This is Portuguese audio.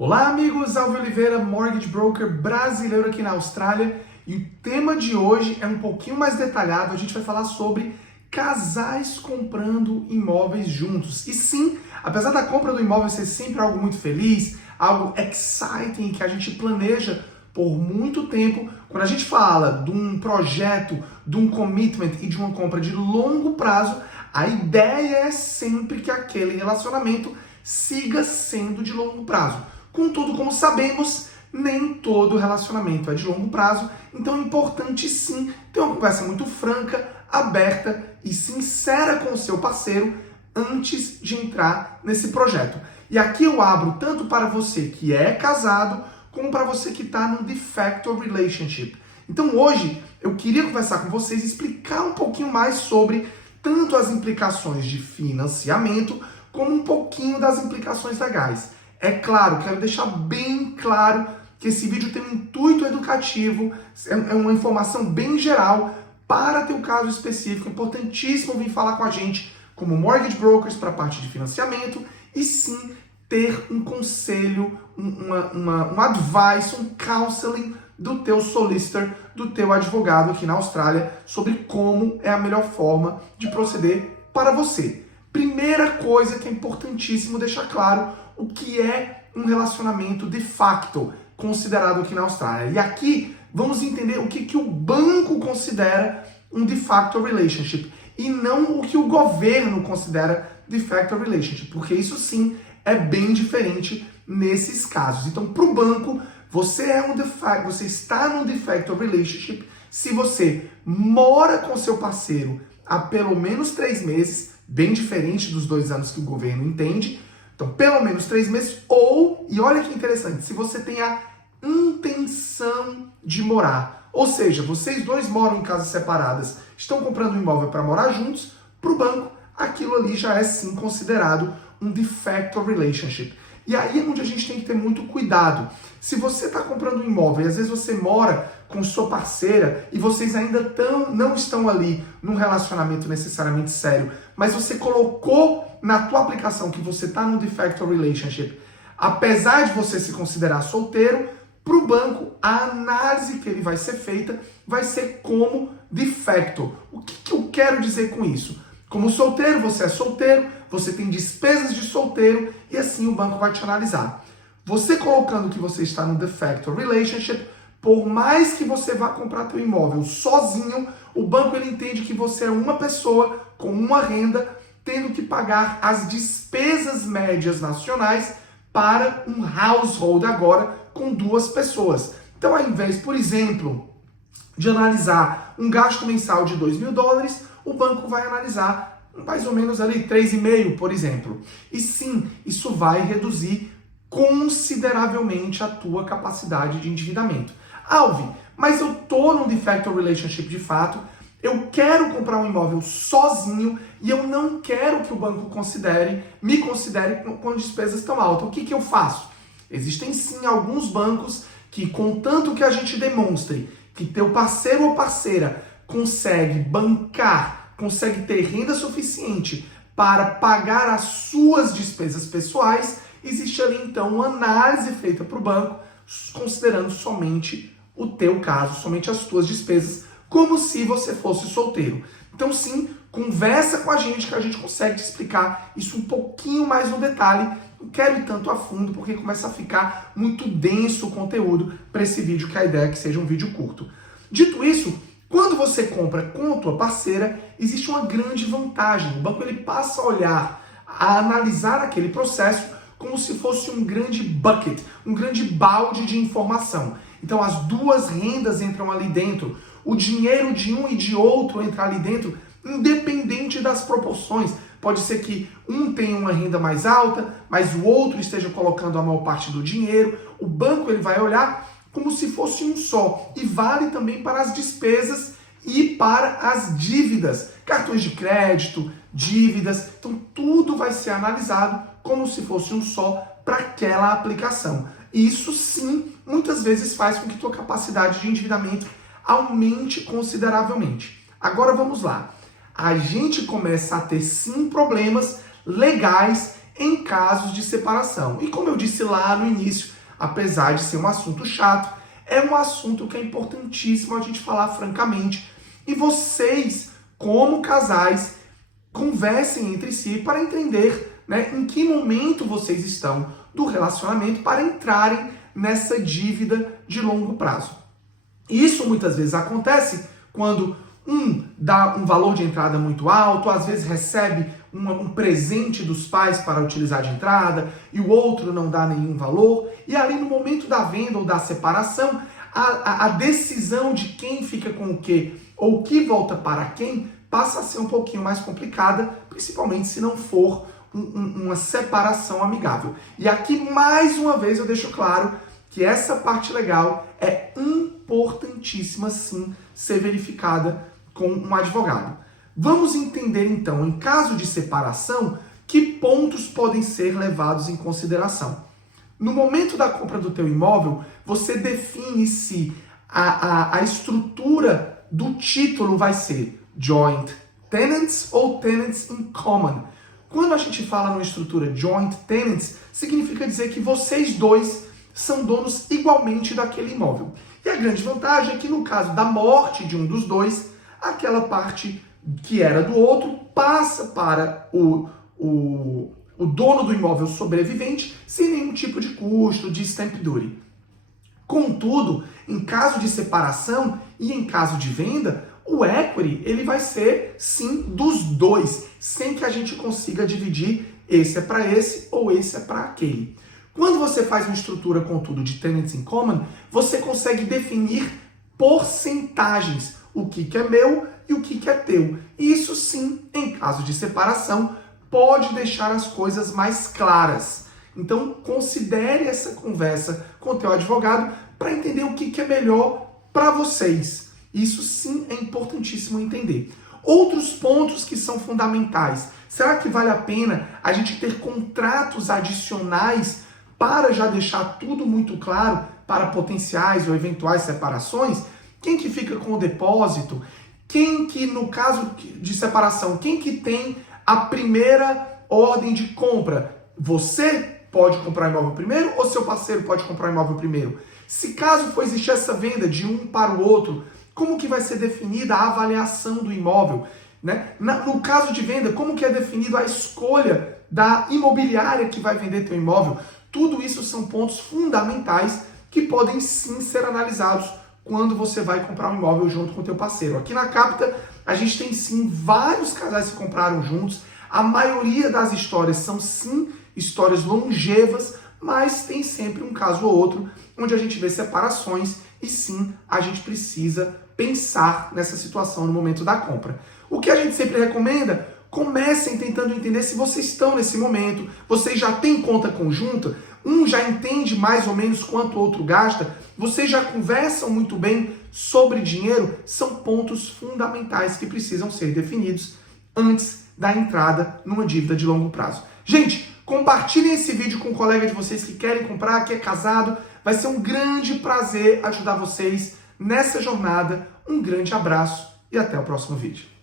Olá amigos, Alvio Oliveira, Mortgage Broker brasileiro aqui na Austrália, e o tema de hoje é um pouquinho mais detalhado. A gente vai falar sobre casais comprando imóveis juntos. E sim, apesar da compra do imóvel ser sempre algo muito feliz, algo exciting que a gente planeja por muito tempo, quando a gente fala de um projeto, de um commitment e de uma compra de longo prazo, a ideia é sempre que aquele relacionamento siga sendo de longo prazo. Contudo, como sabemos, nem todo relacionamento é de longo prazo, então é importante sim ter uma conversa muito franca, aberta e sincera com o seu parceiro antes de entrar nesse projeto. E aqui eu abro tanto para você que é casado, como para você que está no de facto relationship. Então hoje eu queria conversar com vocês e explicar um pouquinho mais sobre tanto as implicações de financiamento, como um pouquinho das implicações legais. É claro, quero deixar bem claro que esse vídeo tem um intuito educativo, é uma informação bem geral para teu caso específico. É importantíssimo vir falar com a gente como mortgage brokers para a parte de financiamento e sim ter um conselho, um advice, um counseling do teu solicitor, do teu advogado aqui na Austrália sobre como é a melhor forma de proceder para você. Primeira coisa que é importantíssimo deixar claro, o que é um relacionamento de facto considerado aqui na Austrália. E aqui vamos entender o que o banco considera um de facto relationship e não o que o governo considera de facto relationship, porque isso sim é bem diferente nesses casos. Então, para o banco, você está num de facto relationship se você mora com seu parceiro há pelo menos 3 meses, bem diferente dos 2 anos que o governo entende. Então, pelo menos 3 meses, e olha que interessante, se você tem a intenção de morar, ou seja, vocês dois moram em casas separadas, estão comprando um imóvel para morar juntos, para o banco, aquilo ali já é sim considerado um de facto relationship. E aí é onde a gente tem que ter muito cuidado. Se você está comprando um imóvel e às vezes você mora com sua parceira e vocês ainda não estão ali num relacionamento necessariamente sério, mas você colocou na tua aplicação que você está num de facto relationship, apesar de você se considerar solteiro, para o banco a análise que ele vai ser feita vai ser como de facto. O que eu quero dizer com isso? Como solteiro, você é solteiro, você tem despesas de solteiro e assim o banco vai te analisar. Você colocando que você está no de facto relationship, por mais que você vá comprar teu imóvel sozinho, o banco ele entende que você é uma pessoa com uma renda, tendo que pagar as despesas médias nacionais para um household agora com 2 pessoas. Então, ao invés, por exemplo, de analisar um gasto mensal de $2.000, o banco vai analisar mais ou menos ali 3,5, por exemplo. E sim, isso vai reduzir consideravelmente a tua capacidade de endividamento. Alvi, mas eu tô num de facto relationship de fato, eu quero comprar um imóvel sozinho e eu não quero que o banco me considere com despesas tão altas. O que eu faço? Existem sim alguns bancos que, contanto que a gente demonstre que teu parceiro ou parceira consegue bancar, consegue ter renda suficiente para pagar as suas despesas pessoais, existe ali então uma análise feita para o banco, considerando somente o teu caso, somente as tuas despesas, como se você fosse solteiro. Então sim, conversa com a gente que a gente consegue te explicar isso um pouquinho mais no detalhe. Não quero ir tanto a fundo porque começa a ficar muito denso o conteúdo para esse vídeo, que a ideia é que seja um vídeo curto. Dito isso, quando você compra com a tua parceira, existe uma grande vantagem. O banco ele passa a olhar, a analisar aquele processo como se fosse um grande bucket, um grande balde de informação. Então as duas rendas entram ali dentro, o dinheiro de um e de outro entra ali dentro, independente das proporções. Pode ser que um tenha uma renda mais alta, mas o outro esteja colocando a maior parte do dinheiro. O banco ele vai olhar como se fosse um só. E vale também para as despesas e para as dívidas. Cartões de crédito, dívidas. Então tudo vai ser analisado como se fosse um só para aquela aplicação. E isso sim, muitas vezes faz com que tua capacidade de endividamento aumente consideravelmente. Agora vamos lá. A gente começa a ter sim problemas legais em casos de separação. E como eu disse lá no início, apesar de ser um assunto chato, é um assunto que é importantíssimo a gente falar francamente. E vocês, como casais, conversem entre si para entender, né, em que momento vocês estão do relacionamento para entrarem nessa dívida de longo prazo. Isso muitas vezes acontece quando um dá um valor de entrada muito alto, às vezes recebe um presente dos pais para utilizar de entrada e o outro não dá nenhum valor. E ali no momento da venda ou da separação, a decisão de quem fica com o quê ou o que volta para quem passa a ser um pouquinho mais complicada, principalmente se não for uma separação amigável. E aqui, mais uma vez, eu deixo claro que essa parte legal é importantíssima, sim, ser verificada com um advogado. Vamos entender, então, em caso de separação, que pontos podem ser levados em consideração. No momento da compra do teu imóvel, você define se a estrutura do título vai ser joint tenants ou tenants in common. Quando a gente fala numa estrutura joint tenants, significa dizer que vocês dois são donos igualmente daquele imóvel. E a grande vantagem é que no caso da morte de um dos dois, aquela parte que era do outro passa para o dono do imóvel sobrevivente sem nenhum tipo de custo, de stamp duty. Contudo, em caso de separação e em caso de venda, o equity ele vai ser sim dos dois, sem que a gente consiga dividir esse é para esse ou esse é para aquele. Quando você faz uma estrutura, contudo, de tenants in common, você consegue definir porcentagens, o que é meu e o que é teu. E isso sim, em caso de separação, pode deixar as coisas mais claras. Então, considere essa conversa com o teu advogado para entender o que é melhor para vocês. Isso sim é importantíssimo entender. Outros pontos que são fundamentais. Será que vale a pena a gente ter contratos adicionais para já deixar tudo muito claro para potenciais ou eventuais separações? Quem que fica com o depósito? Quem que, no caso de separação, quem que tem a primeira ordem de compra? Você pode comprar o imóvel primeiro ou seu parceiro pode comprar o imóvel primeiro? Se caso for existir essa venda de um para o outro, como que vai ser definida a avaliação do imóvel? Né? No caso de venda, como que é definido a escolha da imobiliária que vai vender teu imóvel? Tudo isso são pontos fundamentais que podem sim ser analisados quando você vai comprar um imóvel junto com o teu parceiro. Aqui na Capta, a gente tem sim vários casais que compraram juntos. A maioria das histórias são sim histórias longevas, mas tem sempre um caso ou outro onde a gente vê separações e sim, a gente precisa pensar nessa situação no momento da compra. O que a gente sempre recomenda? Comecem tentando entender se vocês estão nesse momento, vocês já têm conta conjunta, um já entende mais ou menos quanto o outro gasta, vocês já conversam muito bem sobre dinheiro, são pontos fundamentais que precisam ser definidos antes da entrada numa dívida de longo prazo. Gente, compartilhem esse vídeo com um colega de vocês que querem comprar, que é casado, vai ser um grande prazer ajudar vocês nessa jornada. Um grande abraço e até o próximo vídeo.